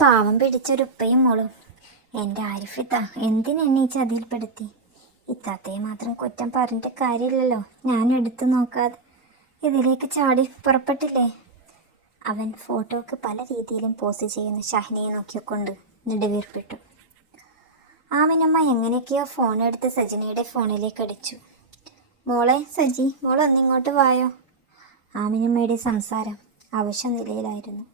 പാവം പിടിച്ചൊരുപ്പയും മോളും. എൻ്റെ ആരിഫിത്ത എന്തിനെന്നെ ഈ ചതിയിൽപ്പെടുത്തി? ഇത്താത്തയെ മാത്രം കുറ്റം പറഞ്ഞിട്ട് കാര്യമില്ലല്ലോ. ഞാൻ എടുത്തു നോക്കാതെ ഇതിലേക്ക് ചാടി പുറപ്പെട്ടില്ലേ? അവൻ ഫോട്ടോക്ക് പല രീതിയിലും പോസ്റ്റ് ചെയ്യുന്ന ഷഹ്നയെ നോക്കിക്കൊണ്ട് നെടുവീർപ്പിട്ടു. ആമിനമ്മ എങ്ങനെയൊക്കെയോ ഫോണെടുത്ത് സജിനയുടെ ഫോണിലേക്ക് അടിച്ചു. മോളെ സജി, മോളൊന്നിങ്ങോട്ട് വായോ. ആമിനമ്മയുടെ സംസാരം അവശ്യ നിലയിലായിരുന്നു.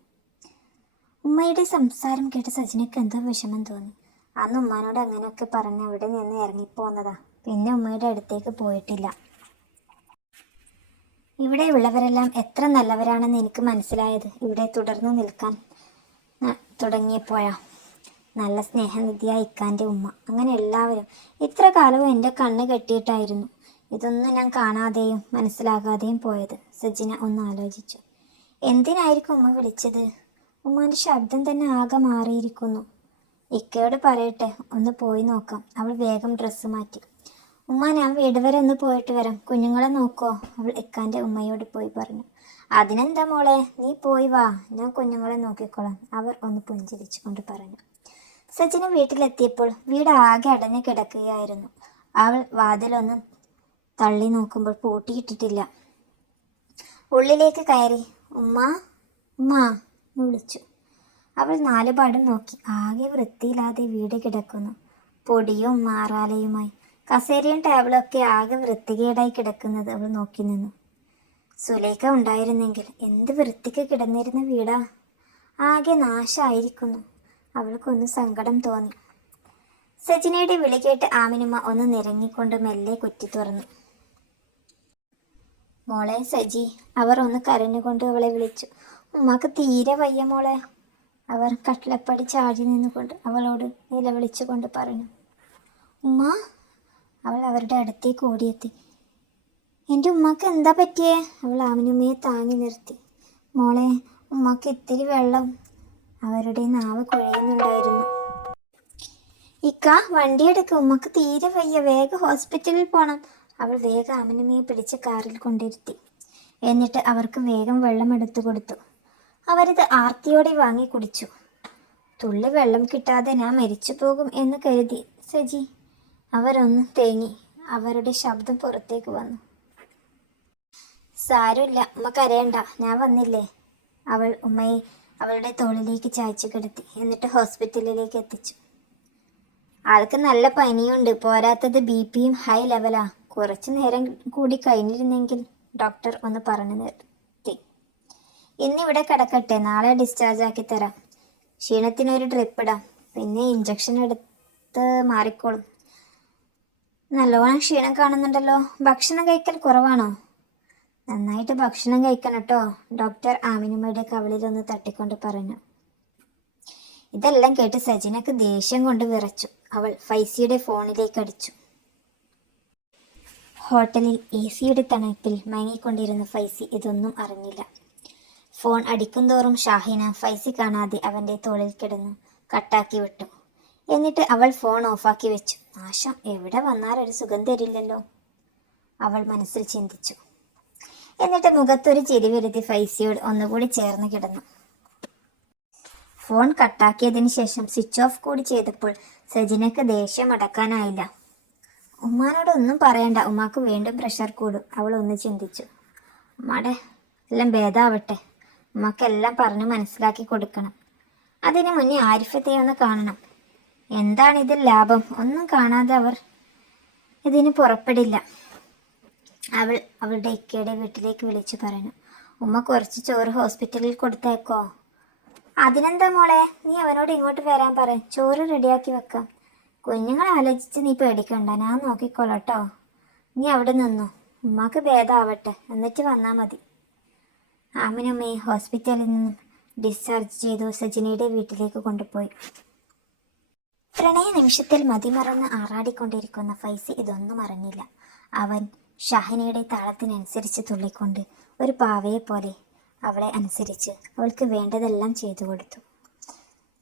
ഉമ്മയുടെ സംസാരം കേട്ട് സജിനയ്ക്ക് എന്തോ വിഷമം തോന്നി. അന്ന് ഉമ്മാനോട് അങ്ങനെയൊക്കെ പറഞ്ഞ് അവിടെ നിന്ന് ഇറങ്ങിപ്പോന്നതാ. പിന്നെ ഉമ്മയുടെ അടുത്തേക്ക് പോയിട്ടില്ല. ഇവിടെ ഉള്ളവരെല്ലാം എത്ര നല്ലവരാണെന്ന് എനിക്ക് മനസ്സിലായത് ഇവിടെ തുടർന്ന് നിൽക്കാൻ തുടങ്ങിയപ്പോഴാ. നല്ല സ്നേഹനിധിയായ ഇക്കാൻ്റെ ഉമ്മ, അങ്ങനെ എല്ലാവരും. ഇത്ര കാലവും എൻ്റെ കണ്ണ് കെട്ടിയിട്ടായിരുന്നു ഇതൊന്നും ഞാൻ കാണാതെയും മനസ്സിലാകാതെയും പോയത്. സജിന ഒന്ന് ആലോചിച്ചു. എന്തിനായിരിക്കും ഉമ്മ വിളിച്ചത്? ഉമ്മാൻ്റെ ശബ്ദം തന്നെ ആകെ മാറിയിരിക്കുന്നു. ഇക്കയോട് പറയട്ടെ, ഒന്ന് പോയി നോക്കാം. അവൾ വേഗം ഡ്രസ്സ് മാറ്റി. ഉമ്മ, ഞാൻ വീട് വരെ ഒന്ന് പോയിട്ട് വരാം, കുഞ്ഞുങ്ങളെ നോക്കോ? അവൾ ഇക്കാൻ്റെ ഉമ്മയോട് പോയി പറഞ്ഞു. അതിനെന്താ മോളെ, നീ പോയി വാ, ഞാൻ കുഞ്ഞുങ്ങളെ നോക്കിക്കോളാം, അവർ ഒന്ന് പുഞ്ചിരിച്ചു കൊണ്ട് പറഞ്ഞു. സജിന വീട്ടിലെത്തിയപ്പോൾ വീട് ആകെ അടഞ്ഞു കിടക്കുകയായിരുന്നു. അവൾ വാതിലൊന്ന് തള്ളി നോക്കുമ്പോൾ പൂട്ടിയിട്ടിട്ടില്ല. ഉള്ളിലേക്ക് കയറി ഉമ്മ ഉമ്മ വിളിച്ചു. അവൾ നാലുപാടും നോക്കി. ആകെ വൃത്തിയില്ലാതെ വീട് കിടക്കുന്നു. പൊടിയും മാറാലയുമായി കസേരയും ടേബിളൊക്കെ ആകെ വൃത്തികേടായി കിടക്കുന്നത് അവൾ നോക്കി നിന്നു. സുലേഖ ഉണ്ടായിരുന്നെങ്കിൽ എന്ത് വൃത്തിക്ക് കിടന്നിരുന്ന വീടാ. ആകെ നാശമായിരിക്കുന്നു. അവൾക്കൊന്ന് സങ്കടം തോന്നി. സജിനയുടെ വിളി കേട്ട് ആമിനുമ്മ ഒന്ന് നിരങ്ങിക്കൊണ്ട് മെല്ലെ കുറ്റി തുറന്നു. മോളെ സജി, അവർ ഒന്ന് കരഞ്ഞുകൊണ്ട് അവളെ വിളിച്ചു. ഉമ്മക്ക് തീരെ വയ്യ മോളെ. അവർ കട്ടിലപ്പടി ചാടി നിന്നുകൊണ്ട് അവളോട് നിലവിളിച്ചുകൊണ്ട് പറഞ്ഞു. ഉമ്മ. അവൾ അവരുടെ അടുത്തേക്ക് ഓടിയെത്തി. എൻ്റെ ഉമ്മക്ക് എന്താ പറ്റിയേ? അവൾ ആമിനുമ്മയെ താങ്ങി നിർത്തി. മോളെ, ഉമ്മക്ക് ഇത്തിരി വെള്ളം. അവരുടെ നാവ് കുഴയുന്നുണ്ടായിരുന്നു. ഇക്ക, വണ്ടിയെടുക്ക, ഉമ്മക്ക് തീരെ വയ്യ, വേഗം ഹോസ്പിറ്റലിൽ പോണം. അവൾ വേഗം ആമിനുമ്മയെ പിടിച്ച് കാറിൽ കൊണ്ടിരുത്തി. എന്നിട്ട് അവർക്ക് വേഗം വെള്ളം എടുത്തു കൊടുത്തു. അവരിത് ആർത്തിയോടെ വാങ്ങി കുടിച്ചു. തുള്ളി വെള്ളം കിട്ടാതെ ഞാൻ മരിച്ചു പോകും എന്ന് കരുതി സജി. അവരൊന്ന് തേങ്ങി. അവരുടെ ശബ്ദം പുറത്തേക്ക് വന്നു. സാരമില്ല, ഉമ്മ കരയണ്ട, ഞാൻ വന്നില്ലേ. അവൾ ഉമ്മയെ അവളുടെ തോളിലേക്ക് ചായച്ചു കിടത്തി. എന്നിട്ട് ഹോസ്പിറ്റലിലേക്ക് എത്തിച്ചു. ആൾക്ക് നല്ല പനിയുണ്ട്, പോരാത്തത് BP-യും ഹൈ ലെവലാ. കുറച്ചു നേരം കൂടി കഴിഞ്ഞിരുന്നെങ്കിൽ, ഡോക്ടർ ഒന്ന് പറഞ്ഞു നിർത്തി. ഇന്നിവിടെ കിടക്കട്ടെ, നാളെ ഡിസ്ചാർജ് ആക്കി തരാം. ക്ഷീണത്തിനൊരു ഡ്രിപ്പ് ഇടാം, പിന്നെ ഇഞ്ചക്ഷൻ എടുത്ത് മാറിക്കോളും. നല്ലോണം ക്ഷീണം കാണുന്നുണ്ടല്ലോ. ഭക്ഷണം കഴിക്കൽ കുറവാണോ? നന്നായിട്ട് ഭക്ഷണം കഴിക്കണം കേട്ടോ, ഡോക്ടർ ആമിനുമ്മയുടെ കവിളിലൊന്ന് തട്ടിക്കൊണ്ട് പറഞ്ഞു. ഇതെല്ലാം കേട്ട് സജിനക്ക് ദേഷ്യം കൊണ്ട് വിറച്ചു. അവൾ ഫൈസിയുടെ ഫോണിലേക്ക് അടിച്ചു. ഹോട്ടലിൽ AC-യുടെ തണുപ്പിൽ മയങ്ങിക്കൊണ്ടിരുന്ന ഫൈസി ഇതൊന്നും അറിഞ്ഞില്ല. ഫോൺ അടിക്കുന്തോറും ഷാഹിന ഫൈസി കാണാതെ അവൻ്റെ തോളിൽ കിടന്നു കട്ടാക്കി വിട്ടു. എന്നിട്ട് അവൾ ഫോൺ ഓഫാക്കി വെച്ചു. നാശം, എവിടെ വന്നാലൊരു സുഖം തരില്ലല്ലോ, അവൾ മനസ്സിൽ ചിന്തിച്ചു. എന്നിട്ട് മുഖത്തൊരു ചിരി വരുത്തി ഫൈസിയോട് ഒന്നുകൂടി ചേർന്ന് കിടന്നു. ഫോൺ കട്ടാക്കിയതിന് ശേഷം സ്വിച്ച് ഓഫ് കൂടി ചെയ്തപ്പോൾ സജിനക്ക് ദേഷ്യം അടക്കാനായില്ല. ഉമ്മാനോട് ഒന്നും പറയണ്ട, ഉമ്മാക്ക് വീണ്ടും പ്രഷർ കൂടും, അവൾ ഒന്ന് ചിന്തിച്ചു. ഉമ്മാടെ എല്ലാം ഭേദാവട്ടെ, ഉമ്മക്കെല്ലാം പറഞ്ഞ് മനസ്സിലാക്കി കൊടുക്കണം. അതിനു മുന്നേ ആരിഫത്തെ ഒന്ന് കാണണം. എന്താണ് ഇതിൽ ലാഭം? ഒന്നും കാണാതെ അവർ ഇതിന് പുറപ്പെടില്ല. അവൾ അവളുടെ ഇക്കയുടെ വീട്ടിലേക്ക് വിളിച്ചു പറഞ്ഞു. ഉമ്മ കുറച്ച് ചോറ് ഹോസ്പിറ്റലിൽ കൊടുത്തേക്കോ? അതിനെന്താ മോളെ, നീ അവനോട് ഇങ്ങോട്ട് വരാൻ പറ, ചോറ് റെഡിയാക്കി വെക്കാം. കുഞ്ഞുങ്ങളെ ആലോചിച്ച് നീ പേടിക്കണ്ട, ഞാൻ നോക്കിക്കോളാട്ടോ. നീ അവിടെ നിന്നോ, ഉമ്മാക്ക് ഭേദാവട്ടെ, എന്നിട്ട് വന്നാൽ മതി. ആമിനുമ്മയെ ഹോസ്പിറ്റലിൽ നിന്നും ഡിസ്ചാർജ് ചെയ്തു സജിനയുടെ വീട്ടിലേക്ക് കൊണ്ടുപോയി. പ്രണയ നിമിഷത്തിൽ മതിമറന്ന് ആറാടിക്കൊണ്ടിരിക്കുന്ന ഫൈസി ഇതൊന്നും അറിഞ്ഞില്ല. അവൻ ഷാഹിനയുടെ താളത്തിനനുസരിച്ച് തുള്ളിക്കൊണ്ട് ഒരു പാവയെ പോലെ അവളെ അനുസരിച്ച് അവൾക്ക് വേണ്ടതെല്ലാം ചെയ്തു കൊടുത്തു.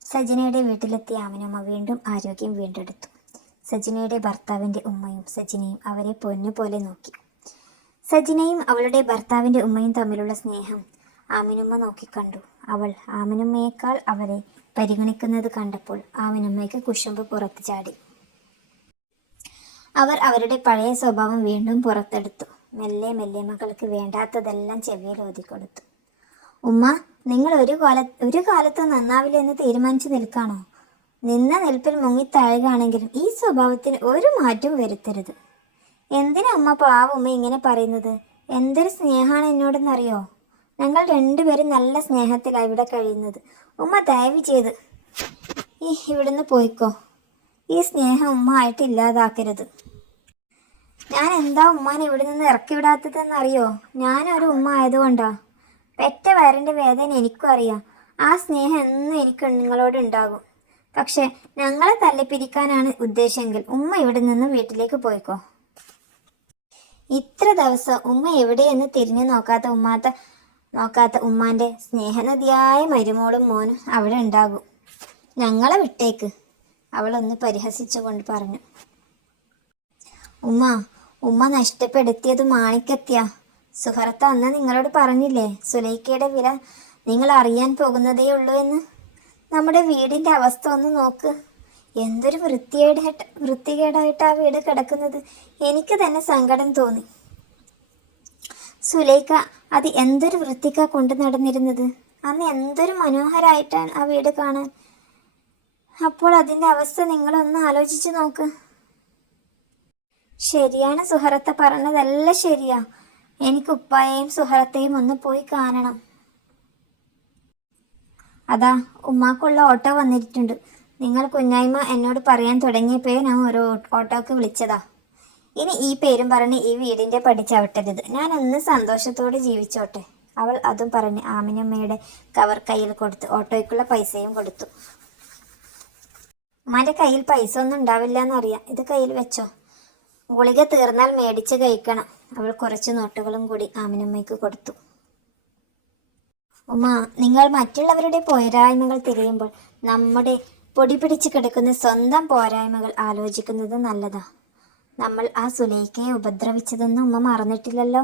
സജിനയുടെ വീട്ടിലെത്തിയ ആമിനുമ്മ വീണ്ടും ആരോഗ്യം വീണ്ടെടുത്തു. സജിനയുടെ ഭർത്താവിൻ്റെ ഉമ്മയും സജിനയും അവരെ പൊന്നുപോലെ നോക്കി. സജിനയും അവളുടെ ഭർത്താവിൻ്റെ ഉമ്മയും തമ്മിലുള്ള സ്നേഹം ആമിനുമ്മ നോക്കിക്കണ്ടു. അവൾ ആമിനമ്മയേക്കാൾ അവരെ പരിഗണിക്കുന്നത് കണ്ടപ്പോൾ ആമിനമ്മയ്ക്ക് കുശുമ്പ് പുറത്തു ചാടി. അവർ അവരുടെ പഴയ സ്വഭാവം വീണ്ടും പുറത്തെടുത്തു. മെല്ലെ മെല്ലെ മകൾക്ക് വേണ്ടാത്തതെല്ലാം ചെവിയിൽ ഓതിക്കൊടുത്തു. ഉമ്മ, നിങ്ങൾ ഒരു കാലത്ത് നന്നാവില്ല എന്ന് തീരുമാനിച്ചു നിൽക്കാണോ? നിന്ന നിൽപ്പിൽ മുങ്ങിത്താഴുകയാണെങ്കിലും ഈ സ്വഭാവത്തിന് ഒരു മാറ്റവും വരുത്തരുത്. എന്തിനാ ഉമ്മ പാവുമ്മ ഇങ്ങനെ പറയുന്നത്? എന്തൊരു സ്നേഹമാണ് എന്നോടെന്നറിയോ? ഞങ്ങൾ രണ്ടുപേരും നല്ല സ്നേഹത്തിലാണ് ഇവിടെ കഴിയുന്നത്. ഉമ്മ ദയവ് ചെയ്ത് ഇവിടുന്ന് പോയിക്കോ. ഈ സ്നേഹം ഉമ്മ ആയിട്ട് ഇല്ലാതാക്കരുത്. ഞാൻ എന്താ ഉമ്മാനെ ഇവിടെ നിന്ന് ഇറക്കി വിടാത്തതെന്നറിയോ? ഞാനൊരു ഉമ്മ ആയതുകൊണ്ടാ. പെറ്റ വയറിൻ്റെ വേദന എനിക്കും അറിയാം. ആ സ്നേഹം എന്നും എനിക്ക് നിങ്ങളോട് ഉണ്ടാകും. പക്ഷെ ഞങ്ങളെ തല്ലിപ്പിരിക്കാനാണ് ഉദ്ദേശമെങ്കിൽ ഉമ്മ ഇവിടെ നിന്ന് വീട്ടിലേക്ക് പോയിക്കോ. ഇത്ര ദിവസം ഉമ്മ എവിടെയെന്ന് തിരിഞ്ഞു നോക്കാത്ത ഉമ്മാന്റെ സ്നേഹനദിയായ മരുമോളും മോനും അവിടെ ഉണ്ടാകും. ഞങ്ങളെ വിട്ടേക്ക്, അവളൊന്ന് പരിഹസിച്ചുകൊണ്ട് പറഞ്ഞു. ഉമ്മ നഷ്ടപ്പെടുത്തിയത് മാണിക്കത്തിയ. സുഹറത്ത അന്ന് നിങ്ങളോട് പറഞ്ഞില്ലേ, സുലൈഖയുടെ വില നിങ്ങൾ അറിയാൻ പോകുന്നതേ ഉള്ളൂ എന്ന്. നമ്മുടെ വീടിന്റെ അവസ്ഥ ഒന്ന് നോക്ക്. എന്തൊരു വൃത്തികേടായിട്ട് ആ വീട് കിടക്കുന്നത്. എനിക്ക് തന്നെ സങ്കടം തോന്നി. സുലൈഖ അത് എന്തൊരു വൃത്തിക്കാ കൊണ്ടു നടന്നിരുന്നത്. അന്ന് എന്തൊരു മനോഹരായിട്ടാണ് ആ വീട് കാണാൻ. അപ്പോൾ അതിൻ്റെ അവസ്ഥ നിങ്ങളൊന്ന് ആലോചിച്ച് നോക്ക്. ശരിയാണ് സുഹറത്ത പറഞ്ഞതെല്ലാം ശരിയാ. എനിക്ക് ഉപ്പായെയും സുഹറത്തെയും ഒന്ന് പോയി കാണണം. അതാ ഉമ്മാക്കുള്ള ഓട്ടോ വന്നിട്ടുണ്ട്. നിങ്ങൾ കുഞ്ഞായ്മ എന്നോട് പറയാൻ തുടങ്ങിയപ്പോഴേ ഞാൻ ഒരു ഓട്ടോക്ക് വിളിച്ചതാ. ഇനി ഈ പേരും പറഞ്ഞ് ഈ വീടിൻ്റെ പടിച്ചവിട്ടരുത്. ഞാൻ ഒന്ന് സന്തോഷത്തോടെ ജീവിച്ചോട്ടെ. അവൾ അതും പറഞ്ഞ് ആമിനമ്മയുടെ കവർ കയ്യിൽ കൊടുത്ത് ഓട്ടോയ്ക്കുള്ള പൈസയും കൊടുത്തു. ഉമ്മാൻ്റെ കയ്യിൽ പൈസ ഒന്നും ഉണ്ടാവില്ല എന്നറിയാം. ഇത് കയ്യിൽ വെച്ചോ. ഗുളിക തീർന്നാൽ മേടിച്ച് കഴിക്കണം. അവൾ കുറച്ച് നോട്ടുകളും കൂടി ആമിനമ്മയ്ക്ക് കൊടുത്തു. ഉമ്മ, നിങ്ങൾ മറ്റുള്ളവരുടെ പോരായ്മകൾ തിരയുമ്പോൾ നമ്മുടെ പൊടി പിടിച്ച് കിടക്കുന്ന സ്വന്തം പോരായ്മകൾ ആലോചിക്കുന്നത് നല്ലതാ. നമ്മൾ ആ സുലൈഖയെ ഉപദ്രവിച്ചതൊന്നും ഉമ്മ മറന്നിട്ടില്ലല്ലോ.